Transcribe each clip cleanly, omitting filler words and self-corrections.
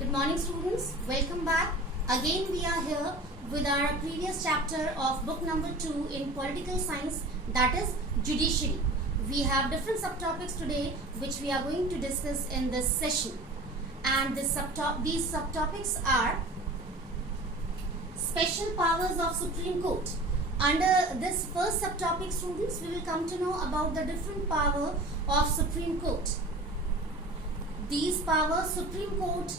Good morning students, welcome back. Again we are here with our previous chapter of book number 2 in political science, that is judiciary. We have different subtopics today which we are going to discuss in this session, and these subtopics are special powers of Supreme Court. Under this first subtopic students, we will come to know about the different power of Supreme Court. These powers Supreme Court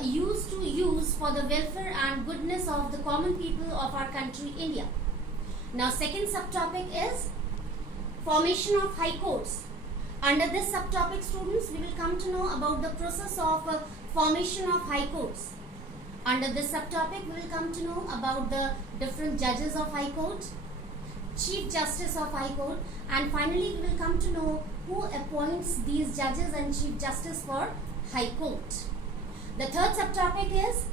used to use for the welfare and goodness of the common people of our country India. Now second subtopic is formation of high courts. Under this subtopic students, we will come to know about the process of formation of high courts. Under this subtopic, we will come to know about the different judges of high court, chief justice of high court, and finally we will come to know who appoints these judges and chief justice for high court. The third subtopic is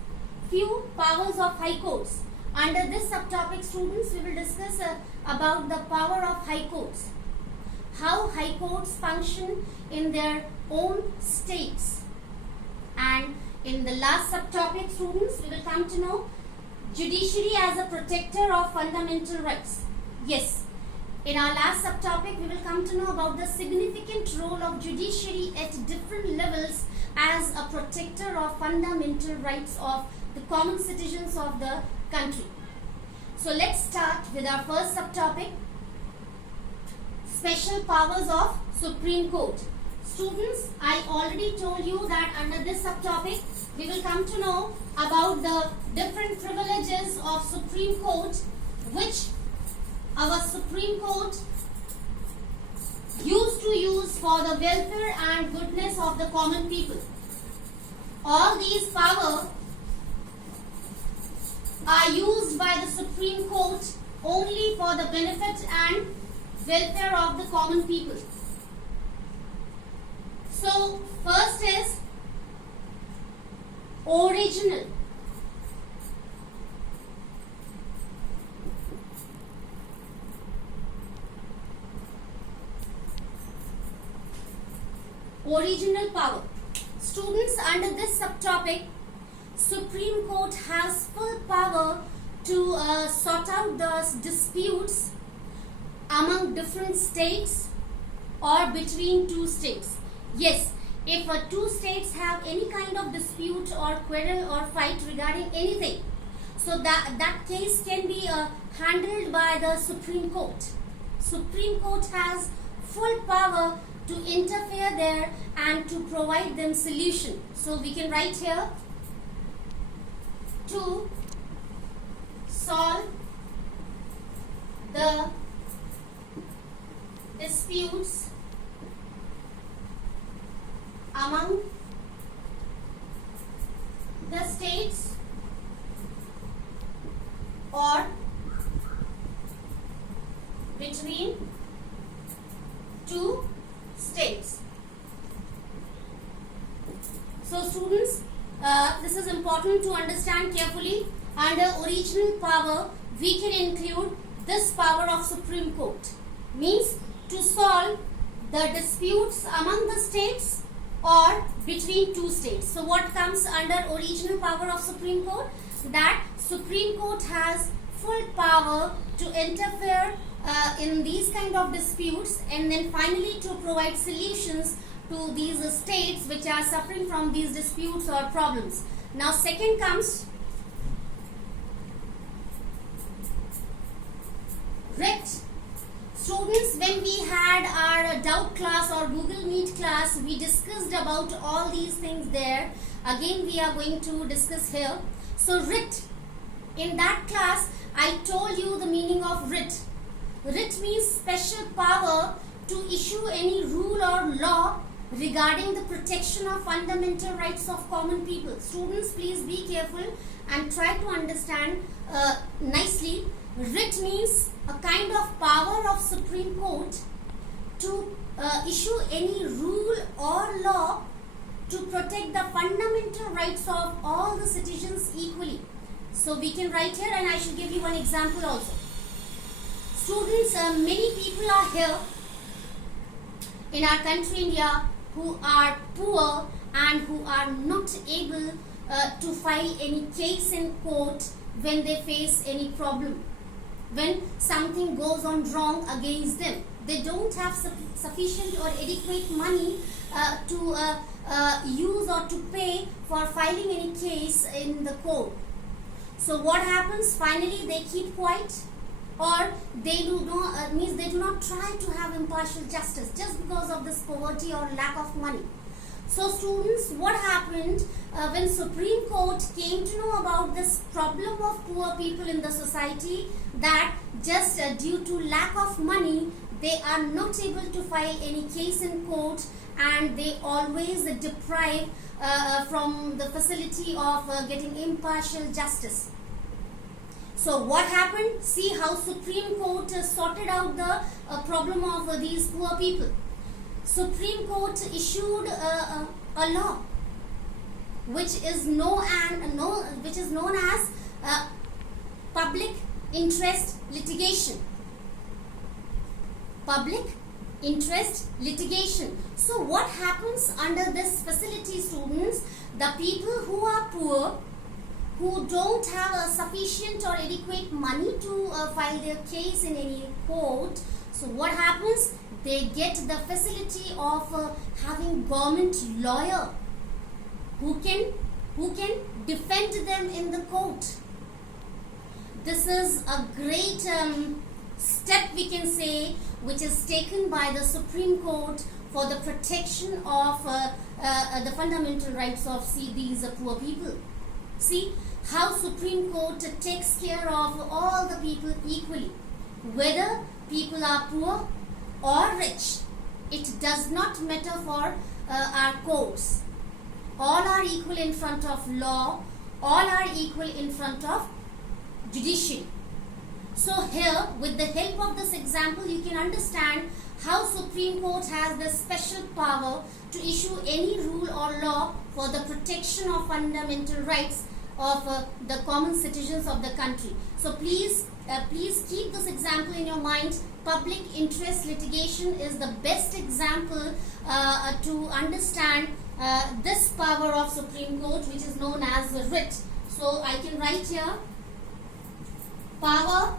few powers of high courts. Under this subtopic students, we will discuss about the power of high courts, how high courts function in their own states, and in the last subtopic students, we will come to know judiciary as a protector of fundamental rights. Yes, in our last subtopic, we will come to know about the significant role of judiciary at different levels as a protector of fundamental rights of the common citizens of the country. So let's start with our first subtopic, special powers of Supreme Court. Students, I already told you that under this subtopic, we will come to know about the different privileges of Supreme Court which our Supreme Court used to use for the welfare and goodness of the common people. All these powers are used by the Supreme Court only for the benefit and welfare of the common people. So, first is original. Original power. Students, under this subtopic, Supreme Court has full power to sort out the disputes among different states or between two states. Yes, if two states have any kind of dispute or quarrel or fight regarding anything, so that case can be handled by the Supreme Court. Supreme Court has full power to interfere there and to provide them solution. So we can write here, to solve the disputes among the states or between two states. So students, this is important to understand carefully. Under original power, we can include this power of Supreme Court, means to solve the disputes among the states or between two states. So what comes under original power of Supreme Court? That Supreme Court has full power to interfere in these kind of disputes and then finally to provide solutions to these states which are suffering from these disputes or problems. Now second comes writ. Students, when we had our doubt class or Google Meet class, we discussed about all these things there. Again we are going to discuss here. So writ, in that class I told you the meaning of writ. Writ means special power to issue any rule or law regarding the protection of fundamental rights of common people. Students, please be careful and try to understand nicely. Writ means a kind of power of Supreme Court to issue any rule or law to protect the fundamental rights of all the citizens equally. So we can write here, and I should give you one example also. Students, many people are here in our country India who are poor and who are not able to file any case in court when they face any problem, when something goes on wrong against them. They don't have sufficient or adequate money to use or to pay for filing any case in the court. So what happens? Finally, they keep quiet, or they do not try to have impartial justice just because of this poverty or lack of money. So students, what happened when Supreme Court came to know about this problem of poor people in the society, that just due to lack of money they are not able to file any case in court, and they always deprive from the facility of getting impartial justice. So what happened? See how Supreme Court sorted out the problem of these poor people. Supreme Court issued a law which is known as public interest litigation. Public interest litigation. So what happens under this facility, students? The people who are poor, who don't have a sufficient or adequate money to file their case in any court, so what happens? They get the facility of having government lawyer who can defend them in the court. This is a great step, we can say, which is taken by the Supreme Court for the protection of the fundamental rights of these poor people. See how Supreme Court takes care of all the people equally, whether people are poor or rich. It does not matter for our courts. All are equal in front of law. All are equal in front of judiciary. So here, with the help of this example, you can understand how Supreme Court has the special power to issue any rule or law for the protection of fundamental rights of the common citizens of the country. So please keep this example in your mind. Public interest litigation is the best example to understand this power of Supreme Court, which is known as writ. So I can write here, power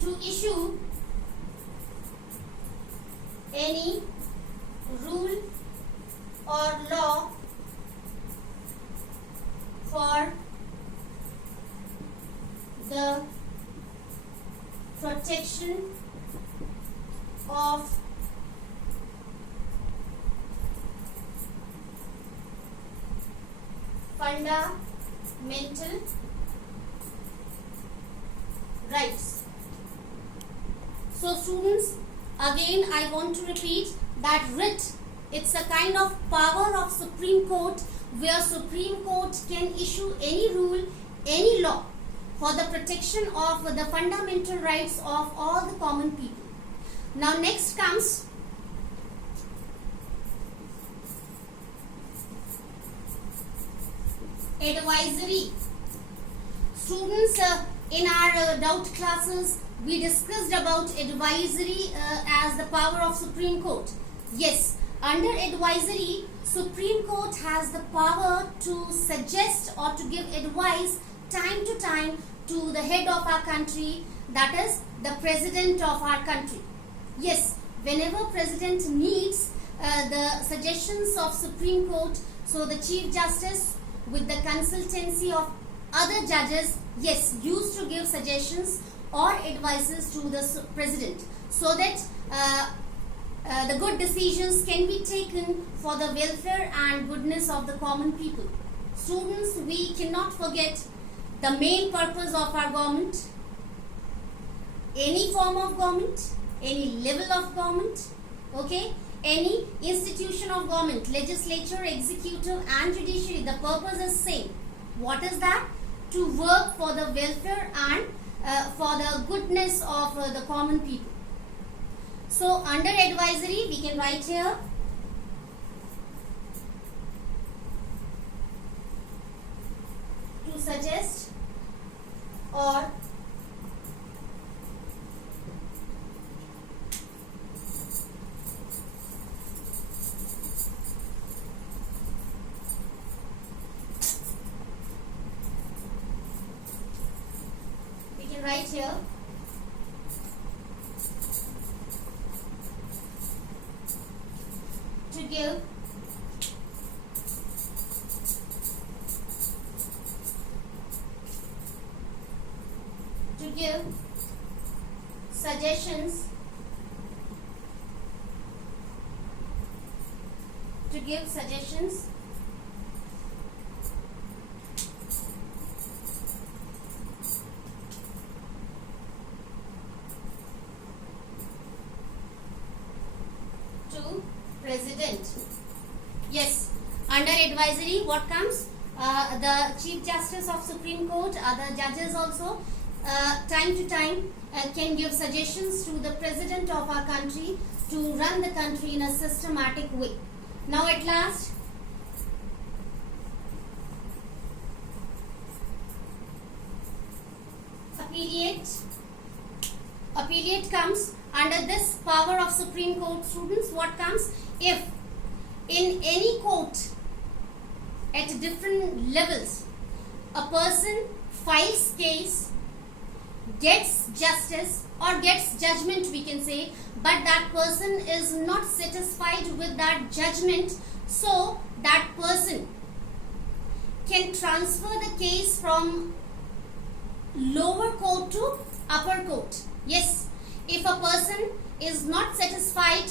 to issue any rule or law for the protection of fundamental rights. So students, again I want to repeat that writ, it's a kind of power of Supreme Court, where Supreme Court can issue any rule, any law for the protection of the fundamental rights of all the common people. Now next comes advisory. Students, in our doubt classes, we discussed about advisory as the power of Supreme Court. Yes, under advisory, Supreme Court has the power to suggest or to give advice time to time to the head of our country, that is the president of our country. Yes, whenever president needs the suggestions of Supreme Court, so the Chief Justice with the consultancy of other judges, yes, used to give suggestions or advices to the president, so that the good decisions can be taken for the welfare and goodness of the common people. Students, we cannot forget the main purpose of our government. Any form of government, any level of government, okay, any institution of government, legislature, executive and judiciary, the purpose is same. What is that? To work for the welfare and for the goodness of the common people. So under advisory, we can write here to suggest or here. To give suggestions to president. Yes, under advisory what comes? The Chief Justice of Supreme Court, other judges also time to time can give suggestions to the president of our country to run the country in a systematic way. Now at last, appellate comes under this power of Supreme Court. Students, what comes? If in any court at different levels a person files case, gets justice or gets judgment, we can say, but that person is not satisfied with that judgment, so that person can transfer the case from lower court to upper court. Yes, if a person is not satisfied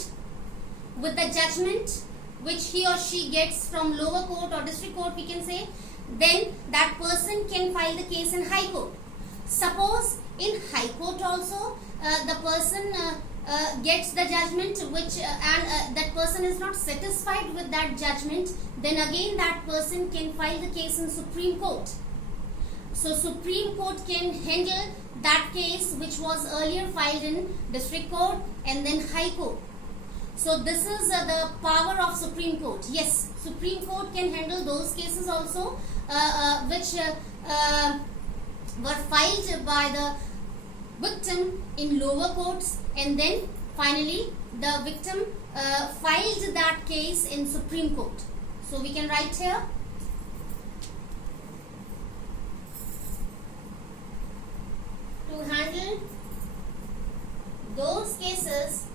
with the judgment which he or she gets from lower court or district court, we can say, then that person can file the case in high court. Suppose in high court also the person gets the judgment which and that person is not satisfied with that judgment, then again that person can file the case in Supreme Court. So Supreme Court can handle that case which was earlier filed in district court and then high court. So this is the power of Supreme Court. Yes, Supreme Court can handle those cases also which were filed by the victim in lower courts, and then finally the victim filed that case in Supreme Court. So we can write here, to handle those cases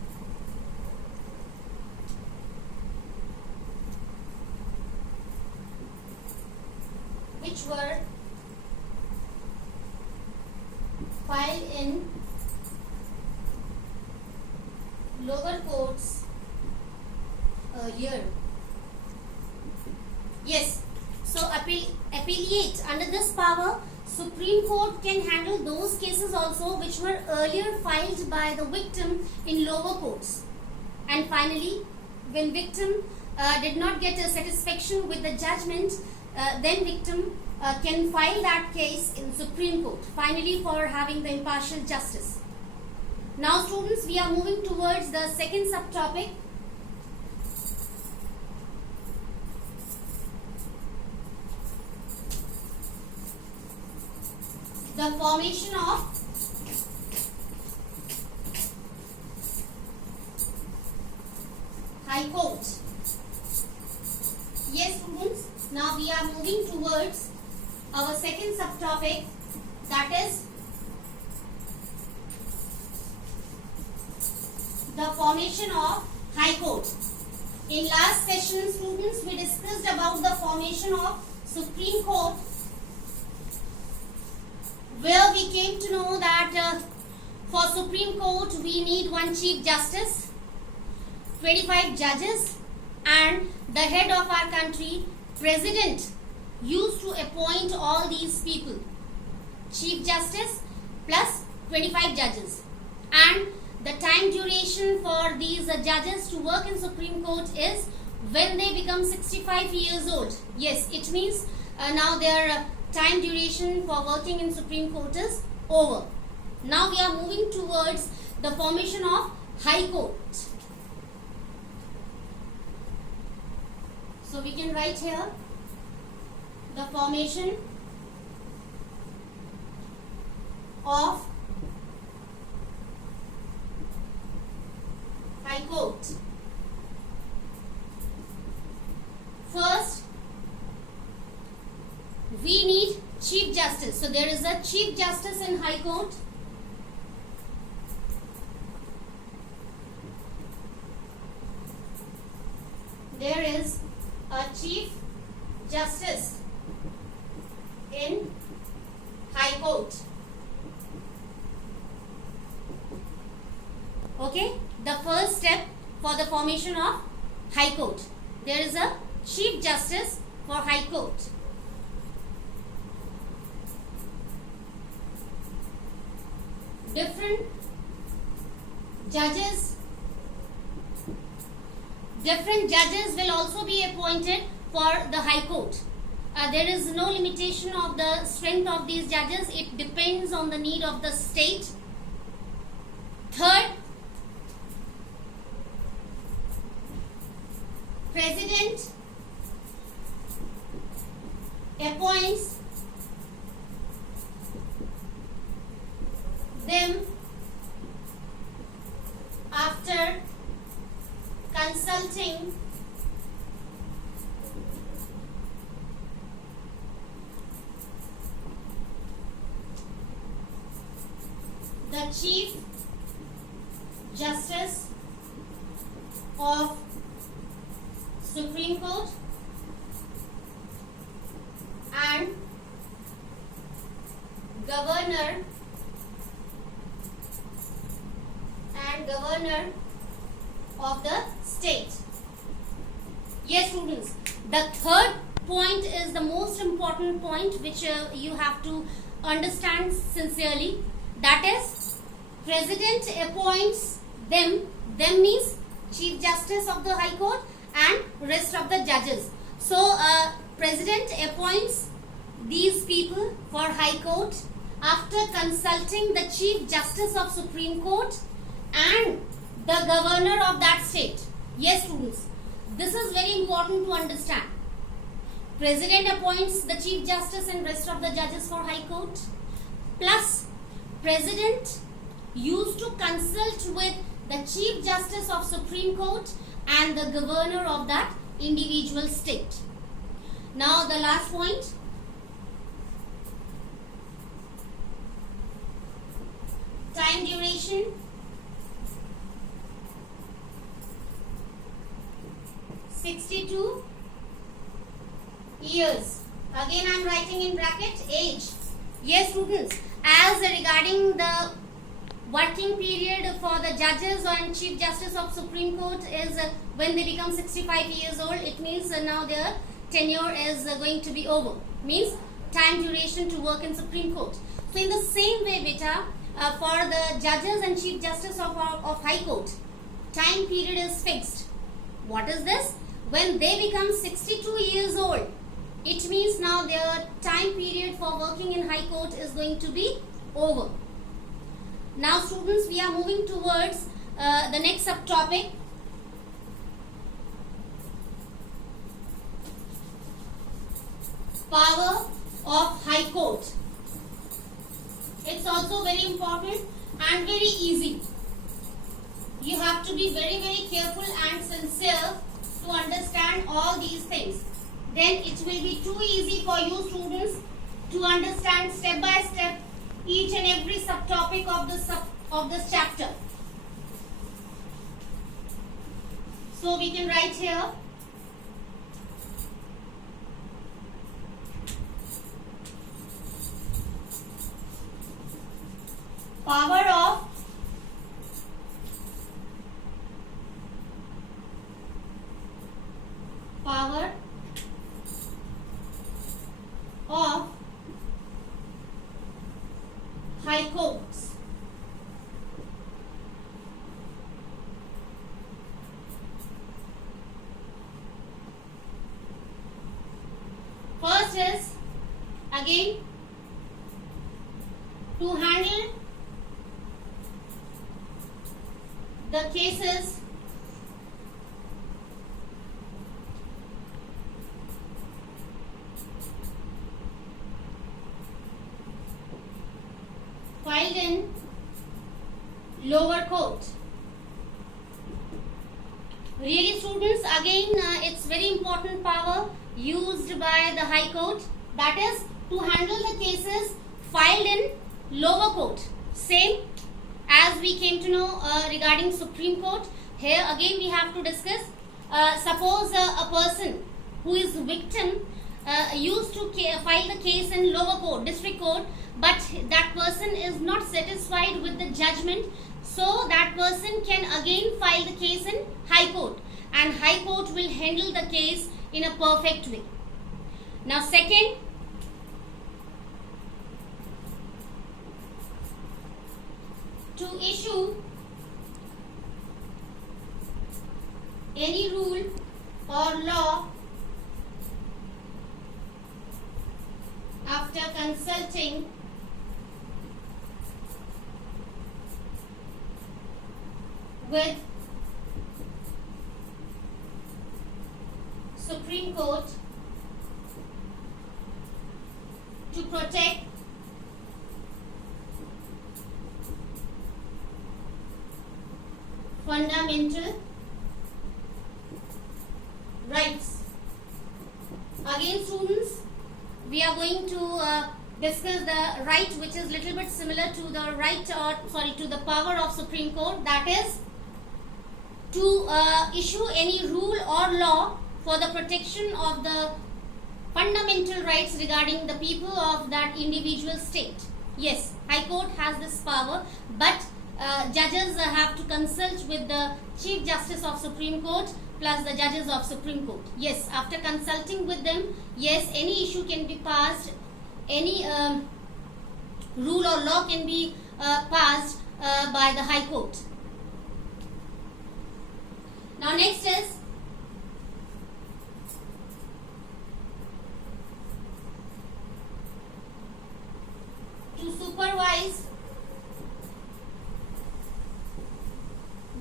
which were filed in lower courts earlier. Yes, so appellate, under this power Supreme Court can handle those cases also which were earlier filed by the victim in lower courts. And finally, when victim did not get a satisfaction with the judgment, then victim can file that case in Supreme Court, finally for having the impartial justice. Now students, we are moving towards the second subtopic. The formation of High Court. Yes students, now we are moving towards our second subtopic, that is the formation of High Court. In last session students, we discussed about the formation of Supreme Court, where we came to know that for Supreme Court we need one Chief Justice, 25 judges, and the head of our country, President, used to appoint all these people, Chief Justice plus 25 judges. And the time duration for these judges to work in Supreme Court is when they become 65 years old. Yes, it means now their time duration for working in Supreme Court is over. Now we are moving towards the formation of High Court. So we can write here the formation of High Court. First, we need Chief Justice. So there is a Chief Justice in High Court. is a Chief Justice in High Court. Okay, the first step for the formation of High Court. There is a Chief Justice for High Court. Different judges will also be appointed for the High Court. There is no limitation of the strength of these judges. It depends on the need of the state. Third, President appoints them after consulting the Chief Justice of Supreme Court and Governor of the state. Yes, students, the third point is the most important point which you have to understand sincerely. That is, President appoints them means Chief Justice of the High Court and rest of the judges. So, President appoints these people for High Court after consulting the Chief Justice of Supreme Court and the Governor of that state. Yes, students, this is very important to understand. President appoints the Chief Justice and rest of the judges for High Court. Plus, President used to consult with the Chief Justice of Supreme Court and the Governor of that individual state. Now, the last point. Time duration. 62 years. Again, I am writing in bracket age. Yes, students, as regarding the working period for the judges and Chief Justice of Supreme Court is when they become 65 years old, it means now their tenure is going to be over. Means time duration to work in Supreme Court. So, in the same way, beta, for the judges and Chief Justice of High Court, time period is fixed. What is this? When they become 62 years old, it means now their time period for working in High Court is going to be over. Now, students, we are moving towards the next subtopic. Power of High Court. It's also very important and very easy. You have to be very, very careful and sincere to understand all these things. Then it will be too easy for you students to understand step by step each and every subtopic of this chapter. So we can write here power of High Courts. First is again to handle the cases filed in lower court. Really students, again it's very important power used by the High Court, that is to handle the cases filed in lower court. Same as we came to know regarding Supreme Court. Here again we have to discuss suppose a person who is victim used to file the case in lower court, district court, but that person is not satisfied with the judgment, so that person can again file the case in high court, and high court will handle the case in a perfect way. Now second, to issue any rule or law after consulting with Supreme Court to protect fundamental rights. Again students, we are going to discuss the right, which is little bit similar to the right, to the power of Supreme Court, that is to issue any rule or law for the protection of the fundamental rights regarding the people of that individual state. Yes, High Court has this power, but judges have to consult with the Chief Justice of Supreme Court plus the judges of Supreme Court. Yes, after consulting with them, yes, any issue can be passed, any rule or law can be passed by the High Court. Now next is to supervise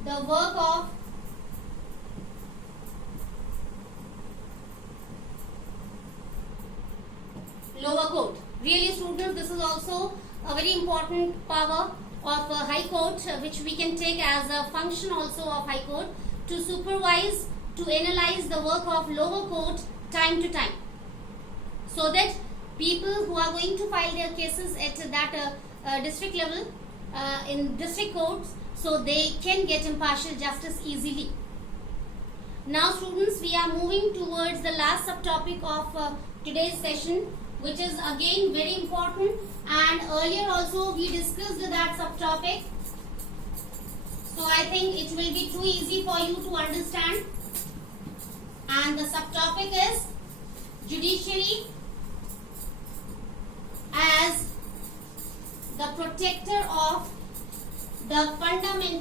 the work of lower court. Really students, this is also a very important power of High Court, which we can take as a function also of High Court, to supervise, to analyze the work of lower court time to time, so that people who are going to file their cases at that district level in district courts, so they can get impartial justice easily. Now students, we are moving towards the last subtopic of today's session, which is again very important, and earlier also we discussed that subtopic, so I think it will be too easy for you to understand. And the subtopic is judiciary as the protector of the fundamental